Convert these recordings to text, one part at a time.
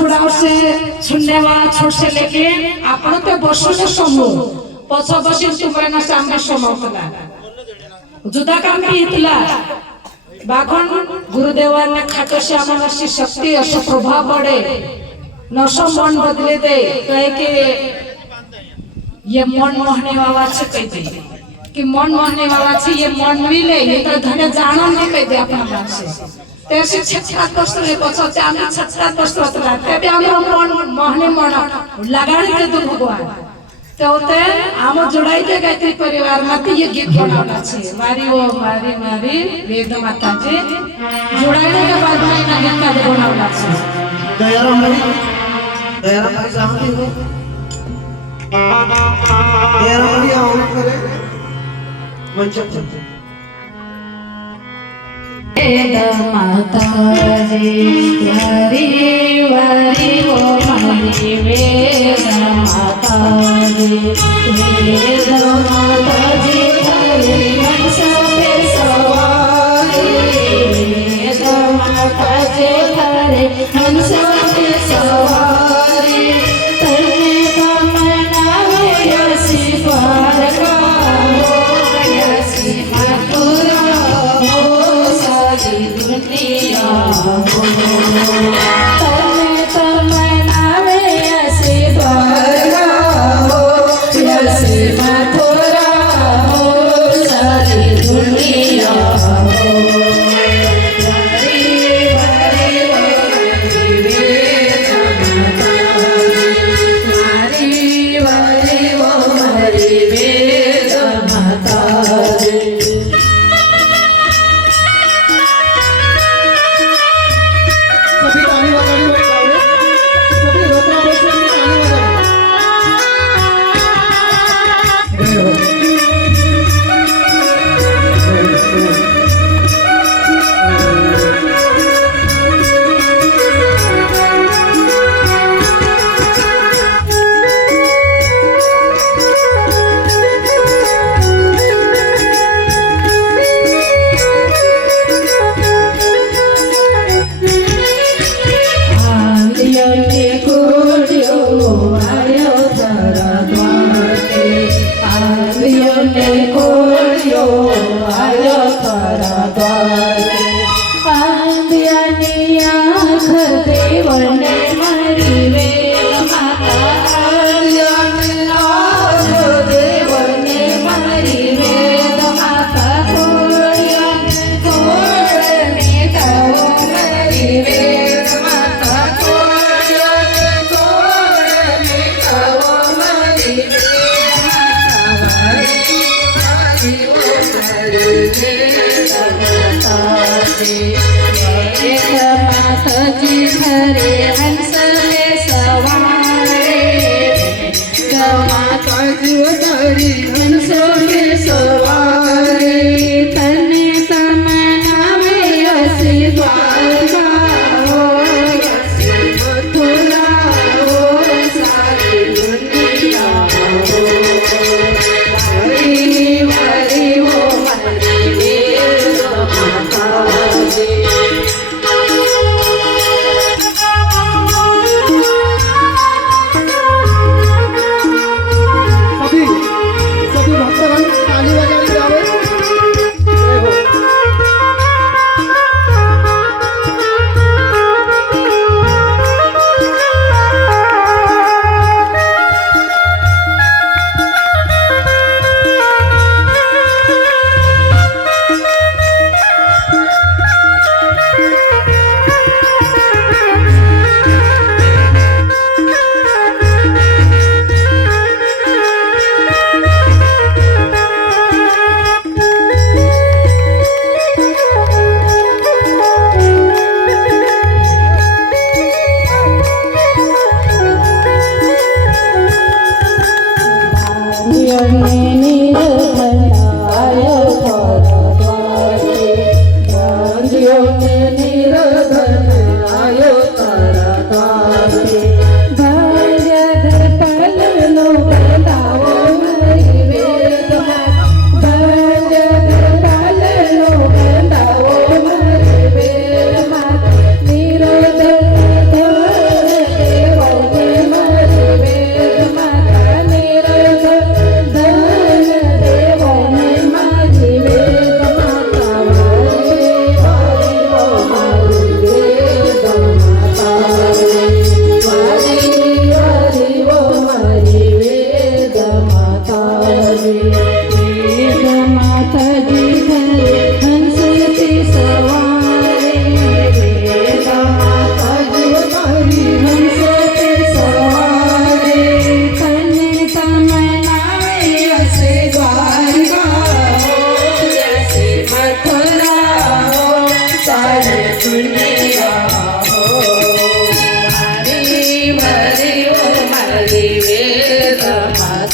छुड़ावसे छुन्नेवा छोट से लेके आपण ते बसो ने समो पछ बसी तुमरे ना सामने समोतला जुदा काम इतला बाखन गुरुदेवाने खाटो से आमनाशी शक्ति अस प्रभाव पड़े नशो मन बदले दे कहे कि ये मन मोहने वाला छे कह दे कि मन मोहने वाला छे ये मन मिले ये तो धने जानो नहीं कह दे अपना मन से तेसे छटकात बसले पछते आमे छटकात बसतला तेबे हमर मन मोहने मन लगाड़ी दे दो भगवान तोते आम जोड़ाई दे गायत्री परिवार माते ये गीत बनावना छे मारी ओ मारी मारी वेद माता जी जोड़ाई के बाद में ना गीत का बनावना छे दयाराम भाई सामने हो दयाराम भाई आओ करे मंच पर वेद माता जी वारी वारी ओ मारी वेद माता जी वेद माता जी हरि हंस पे सवारी वेद माता जी हरि हंस पे सवारी तने तमन्नावे यसी द्वारका हो यसी मथुरा हो सारी दुनिया हो तने तमन्नावे यसी द्वारका हो यसी मथुरा हो सारी दुनिया हो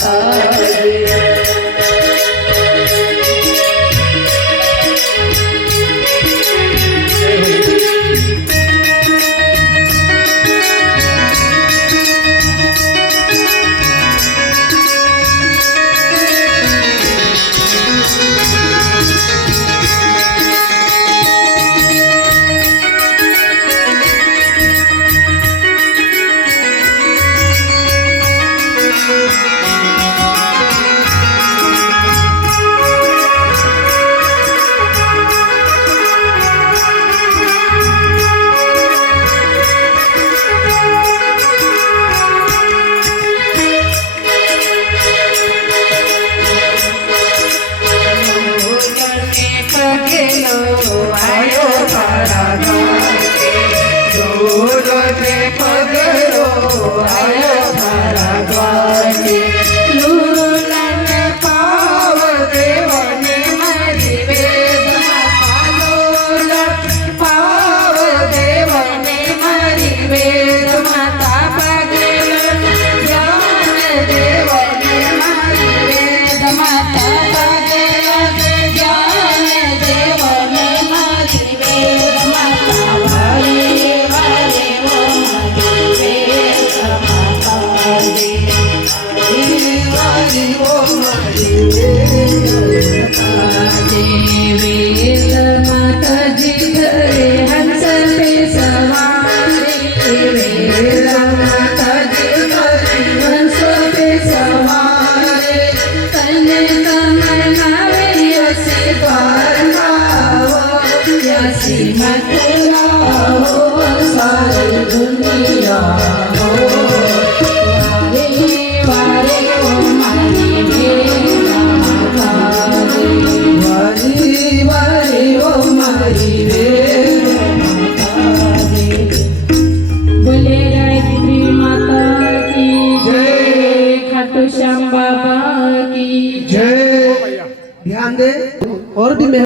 माता दी।